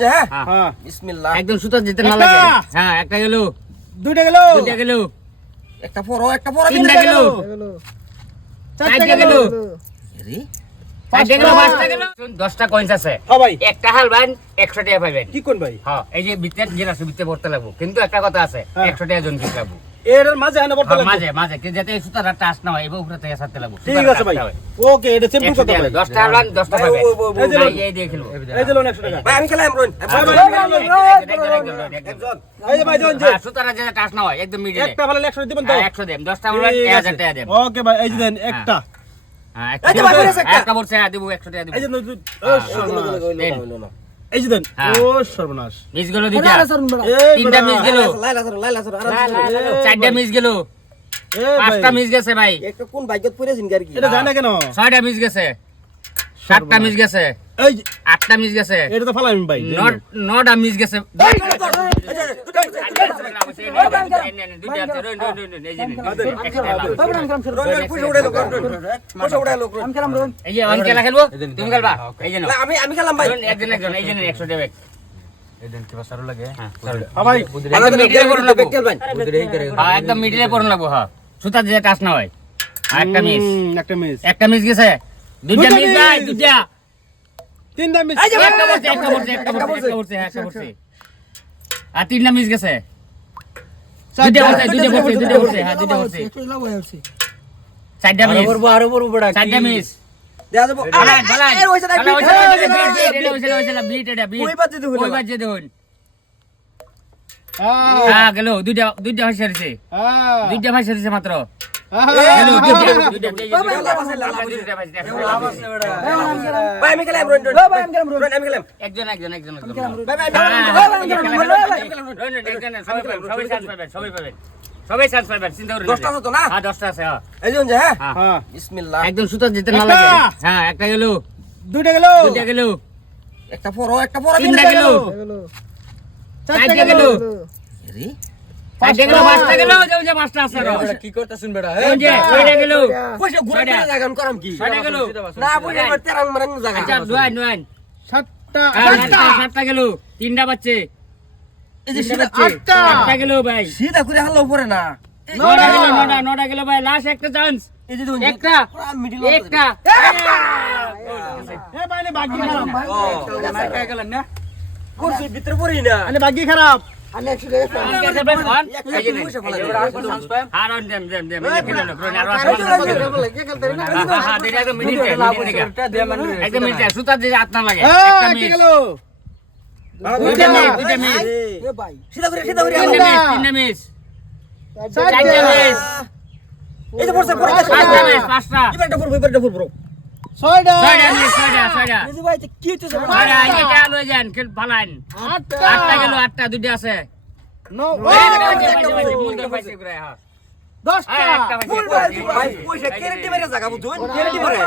যে হ্যাঁ? হ্যাঁ। হ্যাঁ। বিসমিল্লাহ। একদম সুতা যেতে না একটা। লাগে। হ্যাঁ একটা গেল। দুইটা গেল? দুইটা গেল। একটা পরো একটা পরো তিনটা গেল। চারটা চারটা গেল। গেল। রে চারটা গেল পাঁচটা গেল। দশটা কয়েন্স আছে। ভাই। একটা হালবান একশো টাকা পাইবেন। কি কোন ভাই? হ্যাঁ এই যে লাগবো। কিন্তু একটা কথা আছে। একশো টাকা জন কিনতে লাগবো এর মাঝে আনা বলতে হ্যাঁ, মাঝে মাঝে কিন্তু যাতে সুতাটা টাচ না হয় এবার উপরে থেকে সারতে লাগবো ঠিক আছে ভাই ওকে এটা সিম্পল কথা ভাই দশটা হালবান দশটা ভাই, পাইবেন ওই, ওই, ওই, এই যে ভাই, এই দিয়ে খেলব এই যে 100 টাকা ভাই আমি খেলাম রোন ভাই, ভাই, একজন এই ভাই জন যে হ্যাঁ, সুতাটা যাতে টাচ না হয় একদম মিডিলে একটা ভালো 100 দিবেন তো একশো দেন দশটা হালবান ঠিক এক টাকা দেন ওকে ভাই এই দেন একটা হ্যাঁ, বলেছে হ্যাঁ দিব একশো টাকা দিব এই যে এই যে দেন হ্যাঁ। ও সর্বনাশ। মিস গেল দুইটা তিনটা মিস গেল। লাইলা সর লাইলা সর চারটা মিস গেল। পাঁচটা ভাই, মিস গেছে ভাই। একটা কোন বাইকত পড়েছেন গার কি? এটা জানে কেন? ছয়টা মিস গেছে। সাতটা মিস গেছে। এই আটটা মিস গেছে এটা তো ফালাই ভাই নট- নটা মিস গেছে এই যে অন খেলব তুমি খেলবা এই যে আমি আমি খেলাম ভাই একজন একজন এই জন্য একশো দেবে হ্যাঁ, হ্যাঁ ভাই একদম মিডিলে পড়ুন লাগবো ভাই হ্যাঁ, হ্যাঁ সুতা দিয়ে টাচ না হয় একটা মিস একটা মিস একটা মিস গেছে দুইটা মিস। ভাই দুইটা তিনটা মিস ভাই, একটা বলছে একটা বলছে একটা বলছে একটা বলছে হ্যাঁ একটা বলছে। আর তিনটা মিস গেছে। দুইটা বলছে দুইটা বলছে দুইটা বলছে হ্যাঁ দুইটা বলছে চারটা মিস। চারটা মিস। বাদ দিয়ে দেখুন। হ্যাঁ হ্যাঁ, গেল, দুইটা হ্যাঁ ভাইসা রয়েছে মাত্র। একজন একজন একজন সবাই পাবেন, সবাই পাবেন, চিন্তা না। তো না? হ্যাঁ, আছে, হ্যাঁ। যে হ্যাঁ। হ্যাঁ। বিসমিল্লাহ। একদম সুতা যেতে না। লাগে। হ্যাঁ একটা গেল। দুইটা গেল। দুইটা গেল। একটা পরো একটা পরো তিনটা গেল। চারটা গেল। আরও। কি করতেছেন বেটা ওই যে ওইটা গেল পয়সা ঘুরে জাগান করাম কি না পয়সা তেরাং মারাং জাগা আচ্ছা দুয়ান দুয়ান সাতটা হ্যাঁ, সাতটা সাতটা গেল তিনটা বাচ্চে এই যে তিনটা সিধা বাচ্চে আটটা। আটটা গেল ভাই সিধা করে হালো পরে না নটা গেল নটা নটা গেল ভাই লাস্ট একটা চান্স এই যে দেখুন একটা মিডিল একটা এ ভাই ভাগ্য খারাপ করছি ভিতরে পড়ি না আরে খারাপ মিনিট একদম মিনিট সুতা দিয়ে হাত না। লাগে পাঁচটা ছয়টা। ছয়টা ছয়টা ছয়টা। কি হচ্ছে ছয়টা এই যে যান খেল পালান আটটা। আটটা গেল আটটা দুইটা আছে। নৌ হ্যাঁ। দশটা। ভাই পয়সা কেরেটি মেরে জাগা বুঝুন কেরেটি মেরে